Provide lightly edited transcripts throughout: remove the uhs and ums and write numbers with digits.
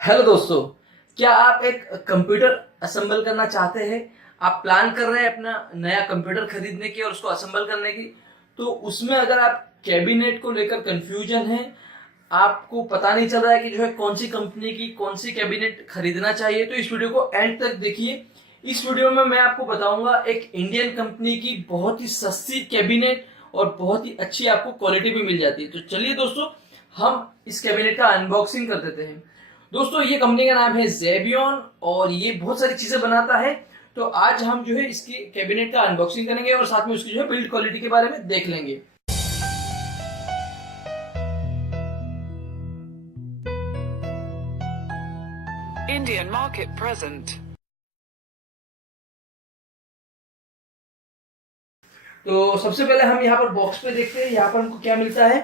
Hello दोस्तों, क्या आप एक कंप्यूटर असेंबल करना चाहते हैं? आप प्लान कर रहे हैं अपना नया कंप्यूटर खरीदने की और उसको असेंबल करने की। तो उसमें अगर आप कैबिनेट को लेकर कंफ्यूजन है, आपको पता नहीं चल रहा है कि जो है कौन सी कंपनी की कौन सी कैबिनेट खरीदना चाहिए, तो इस वीडियो को एंड तक देखिए। इस वीडियो में मैं आपको बताऊंगा एक इंडियन कंपनी की बहुत ही सस्ती कैबिनेट और बहुत ही अच्छी आपको क्वालिटी भी मिल जाती है। तो चलिए दोस्तों, हम इस कैबिनेट का अनबॉक्सिंग कर देते हैं। दोस्तों, ये कंपनी का नाम है जेबियन और ये बहुत सारी चीजें बनाता है। तो आज हम जो है इसकी कैबिनेट का अनबॉक्सिंग करेंगे और साथ में उसकी जो है बिल्ड क्वालिटी के बारे में देख लेंगे। Indian market present. तो सबसे पहले हम यहाँ पर बॉक्स पे देखते हैं यहाँ पर हमको क्या मिलता है।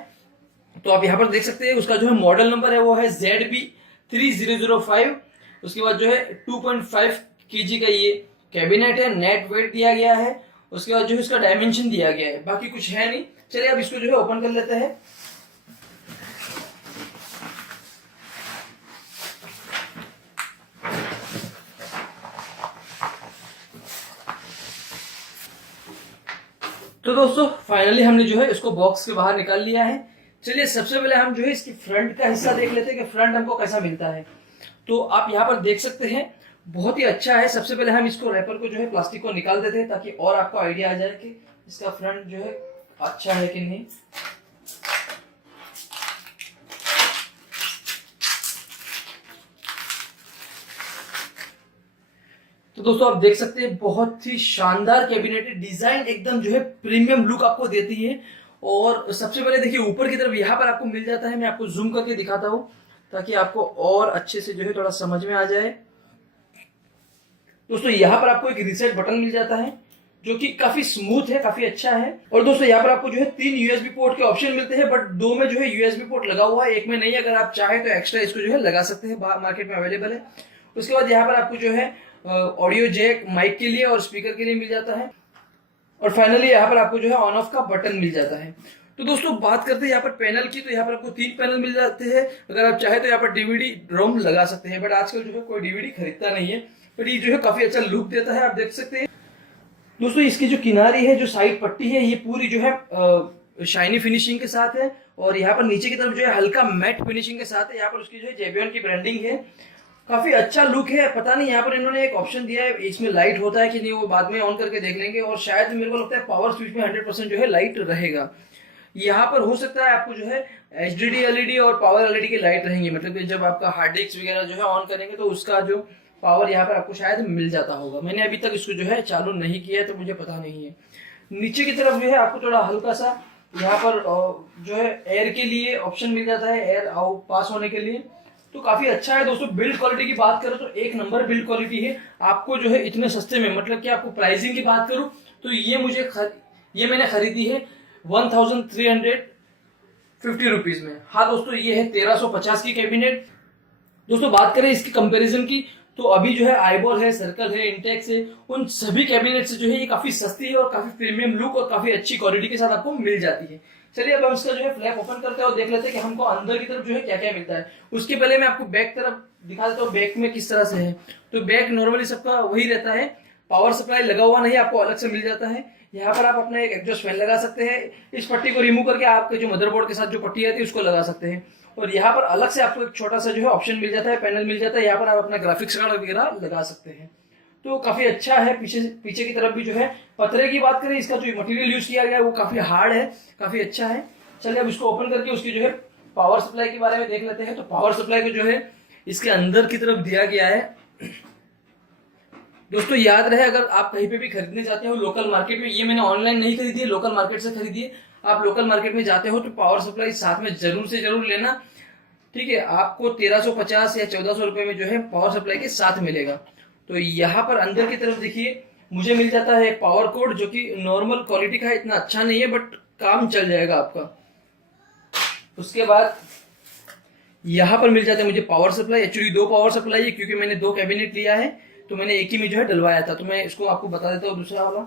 तो आप यहाँ पर देख सकते हैं उसका जो है मॉडल नंबर है वो है ZB3005। उसके बाद जो है 2.5 kg का ये कैबिनेट है। नेट वेट दिया गया है। उसके बाद जो है इसका डायमेंशन दिया गया है, बाकी कुछ है नहीं। चलिए अब इसको जो है ओपन कर लेते हैं। तो दोस्तों, फाइनली हमने जो है इसको बॉक्स के बाहर निकाल लिया है। चलिए सबसे पहले हम जो है इसकी फ्रंट का हिस्सा देख लेते हैं कि फ्रंट हमको कैसा मिलता है। तो आप यहाँ पर देख सकते हैं बहुत ही अच्छा है। सबसे पहले हम इसको रैपर को जो है प्लास्टिक को निकाल देते हैं ताकि और आपको आइडिया आ जाए कि इसका फ्रंट जो है अच्छा है कि नहीं। तो दोस्तों, आप देख सकते हैं बहुत ही शानदार कैबिनेट है। डिजाइन एकदम जो है प्रीमियम लुक आपको देती है। और सबसे पहले देखिए ऊपर की तरफ यहाँ पर आपको मिल जाता है। मैं आपको जूम करके दिखाता हूँ ताकि आपको और अच्छे से जो है थोड़ा समझ में आ जाए। दोस्तों, यहाँ पर आपको एक रीसेट बटन मिल जाता है जो कि काफी स्मूथ है, काफी अच्छा है। और दोस्तों, यहाँ पर आपको जो है 3 यूएसबी पोर्ट के ऑप्शन मिलते हैं, बट 2 में जो है यूएसबी पोर्ट लगा हुआ है, एक में नहीं। अगर आप चाहे तो एक्स्ट्रा इसको जो है लगा सकते हैं, मार्केट में अवेलेबल है। उसके बाद यहाँ पर आपको जो है ऑडियो जैक माइक के लिए और स्पीकर के लिए मिल जाता है। और फाइनली यहाँ पर आपको जो है ऑन ऑफ का बटन मिल जाता है। तो दोस्तों, बात करते हैं यहाँ पर पैनल की। तो यहाँ पर आपको 3 पैनल मिल जाते हैं। अगर आप चाहे तो यहाँ पर डीवीडी रोम लगा सकते हैं, बट आजकल जो है कोई डीवीडी खरीदता नहीं है। बट ये जो है काफी अच्छा लुक देता है, आप देख सकते हैं। दोस्तों, इसकी जो किनारी है, जो साइड पट्टी है, ये पूरी जो है शाइनी फिनिशिंग के साथ है। और यहाँ पर नीचे की तरफ जो है हल्का मैट फिनिशिंग के साथ है। यहाँ पर उसकी जो है जेबियन की ब्रांडिंग है। काफी अच्छा लुक है। पता नहीं यहाँ पर इन्होंने एक ऑप्शन दिया है, इसमें लाइट होता है कि नहीं वो बाद में ऑन करके देख लेंगे। और शायद मेरे को लगता है पावर स्विच में 100% जो है लाइट रहेगा। यहाँ पर हो सकता है आपको जो है HDD LED और पावर LED की लाइट रहेंगी, मतलब कि जब आपका हार्ड डिस्क वगैरह जो है ऑन करेंगे तो उसका जो पावर यहाँ पर आपको शायद मिल जाता होगा। मैंने अभी तक इसको जो है चालू नहीं किया है तो मुझे पता नहीं है। नीचे की तरफ जो है आपको थोड़ा हल्का सा यहाँ पर जो है एयर के लिए ऑप्शन मिल जाता है, एयर पास होने के लिए। तो काफी अच्छा है। दोस्तों, बिल्ड क्वालिटी की बात करें तो एक नंबर बिल्ड क्वालिटी है। आपको जो है इतने सस्ते में, मतलब कि आपको प्राइसिंग की बात करूं तो ये मैंने खरीदी है 1350 रुपीज में। हाँ दोस्तों, ये है 1350 की कैबिनेट। दोस्तों, बात करें इसकी कंपैरिजन की तो अभी जो है आईबॉल है, सर्कल है, इंटेक्स है, उन सभी कैबिनेट से जो है ये काफी सस्ती है और काफी प्रीमियम लुक और काफी अच्छी क्वालिटी के साथ आपको मिल जाती है। चलिए अब हम इसका जो है फ्लैप ओपन करते हैं और देख लेते हैं कि हमको अंदर की तरफ जो है क्या क्या मिलता है। उसके पहले मैं आपको बैक तरफ दिखा देता हूँ बैक में किस तरह से है। तो बैक नॉर्मली सबका वही रहता है, पावर सप्लाई लगा हुआ नहीं, आपको अलग से मिल जाता है। यहाँ पर आप अपना एक एग्जॉस्ट फैन लगा सकते हैं। इस पट्टी को रिमूव करके आपके जो मदरबोर्ड के साथ जो पट्टी आती है उसको लगा सकते हैं। और यहाँ पर अलग से आपको एक छोटा सा जो है ऑप्शन मिल जाता है, पैनल मिल जाता है। यहाँ पर आप अपना ग्राफिक्स कार्ड वगैरह लगा सकते हैं। तो काफी अच्छा है। पीछे की तरफ भी जो है पतरे की बात करें, इसका जो मटेरियल यूज किया गया है वो काफी हार्ड है, काफी अच्छा है। चलिए अब इसको ओपन करके उसकी जो है पावर सप्लाई के बारे में देख लेते हैं। तो पावर सप्लाई को जो है इसके अंदर की तरफ दिया गया है। दोस्तों, याद रहे अगर आप कहीं पे भी खरीदने जाते हो लोकल मार्केट में, ये मैंने ऑनलाइन नहीं खरीदी है, लोकल मार्केट से खरीदी है। आप लोकल मार्केट में जाते हो तो पावर सप्लाई साथ में जरूर से जरूर लेना, ठीक है। आपको 1350 या 1400 रुपए में जो है पावर सप्लाई के साथ मिलेगा। तो यहाँ पर अंदर की तरफ देखिए मुझे मिल जाता है पावर कोड, जो कि नॉर्मल क्वालिटी का है, इतना अच्छा नहीं है बट काम चल जाएगा आपका। उसके बाद यहाँ पर मिल जाता है मुझे power supply. Actually 2 power supply है क्योंकि मैंने 2 कैबिनेट लिया है तो मैंने एक ही में जो है डलवाया था। तो मैं इसको आपको बता देता हूँ दूसरा वाला।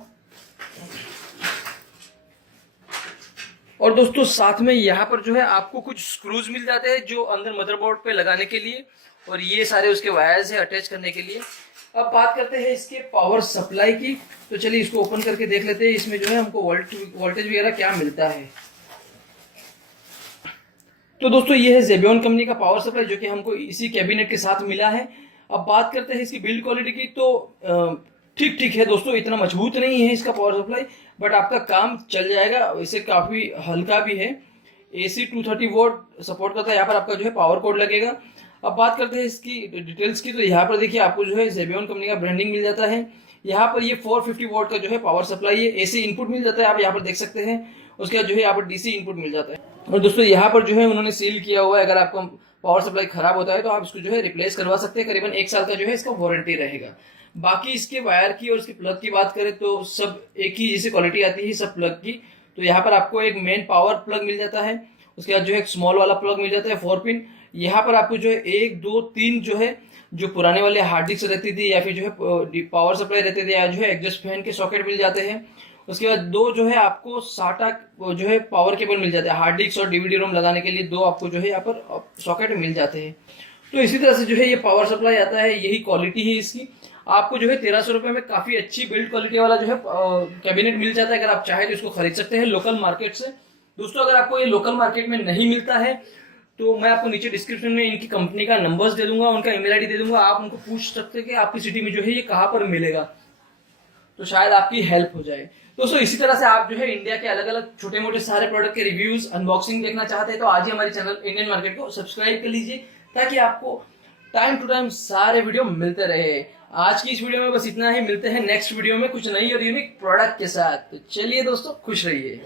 और दोस्तों साथ में यहाँ पर जो है आपको कुछ स्क्रूज मिल जाते हैं जो अंदर मदरबोर्ड पे लगाने के लिए, और ये सारे उसके वायर्स है अटैच करने के लिए। अब बात करते हैं इसके पावर सप्लाई की, तो चलिए इसको ओपन करके देख लेते हैं इसमें जो है हमको वोल्टेज वगैरह क्या मिलता है। तो दोस्तों ये है जेबियन कंपनी का पावर सप्लाई जो कि हमको इसी कैबिनेट के साथ मिला है। अब बात करते हैं इसकी बिल्ड क्वालिटी की, तो ठीक ठीक है दोस्तों, इतना मजबूत नहीं है इसका पावर सप्लाई, बट आपका काम चल जाएगा। इसे काफी हल्का भी है। AC 230 वोल्ट सपोर्ट करता है। यहाँ पर आपका जो है पावर कोड लगेगा। अब बात करते हैं इसकी डिटेल्स की, तो यहाँ पर देखिए आपको जो है जेबियन कंपनी का ब्रांडिंग मिल जाता है। यहाँ पर ये 450 वोल्ट का जो है पावर सप्लाई है। AC इनपुट मिल जाता है, आप यहाँ पर देख सकते हैं। उसके बाद जो है यहाँ पर DC इनपुट मिल जाता है। और दोस्तों यहाँ पर जो है उन्होंने सील किया हुआ है, अगर आपका पावर सप्लाई खराब होता है तो आप इसको जो है रिप्लेस करवा सकते हैं। करीबन 1 साल का जो है इसका वारंटी रहेगा। बाकी इसके वायर की और इसके प्लग की बात करें तो सब एक ही जैसे क्वालिटी आती है सब प्लग की। तो यहाँ पर आपको एक मेन पावर प्लग मिल जाता है, उसके बाद जो है एक स्मॉल वाला प्लग मिल जाता है 4 पिन। यहाँ पर आपको जो है 1 2 3 जो है जो पुराने वाले हार्ड डिस्क रहती थी या फिर जो है पावर सप्लाई रहते थे या जो है एग्जॉस्ट फैन के सॉकेट मिल जाते हैं। उसके बाद 2 जो है आपको SATA जो है पावर केबल मिल जाता है, हार्ड डिस्क और DVD रोम लगाने के लिए 2 आपको जो है यहाँ पर सॉकेट मिल जाते हैं। तो इसी तरह से जो है ये पावर सप्लाई आता है, यही क्वालिटी है इसकी। आपको जो है 1300 रुपए में काफी अच्छी बिल्ड क्वालिटी वाला जो है कैबिनेट मिल जाता है। अगर आप चाहे तो इसको खरीद सकते हैं लोकल मार्केट से। दोस्तों अगर आपको ये लोकल मार्केट में नहीं मिलता है तो मैं आपको नीचे डिस्क्रिप्शन में इनकी कंपनी का नंबर्स दे दूंगा, उनका ईमेल आईडी दे दूंगा। आप उनको पूछ सकते हैं कि आपकी सिटी में जो है ये कहाँ पर मिलेगा, तो शायद आपकी हेल्प हो जाए। दोस्तों इसी तरह से आप जो है इंडिया के अलग अलग छोटे मोटे सारे प्रोडक्ट के रिव्यूज अनबॉक्सिंग देखना चाहते हैं तो आज ही हमारे चैनल इंडियन मार्केट को सब्सक्राइब कर लीजिए, ताकि आपको टाइम टू टाइम सारे वीडियो मिलते रहे। आज की इस वीडियो में बस इतना ही। मिलते हैं नेक्स्ट वीडियो में कुछ नई और यूनिक प्रोडक्ट के साथ। तो चलिए दोस्तों, खुश रहिए।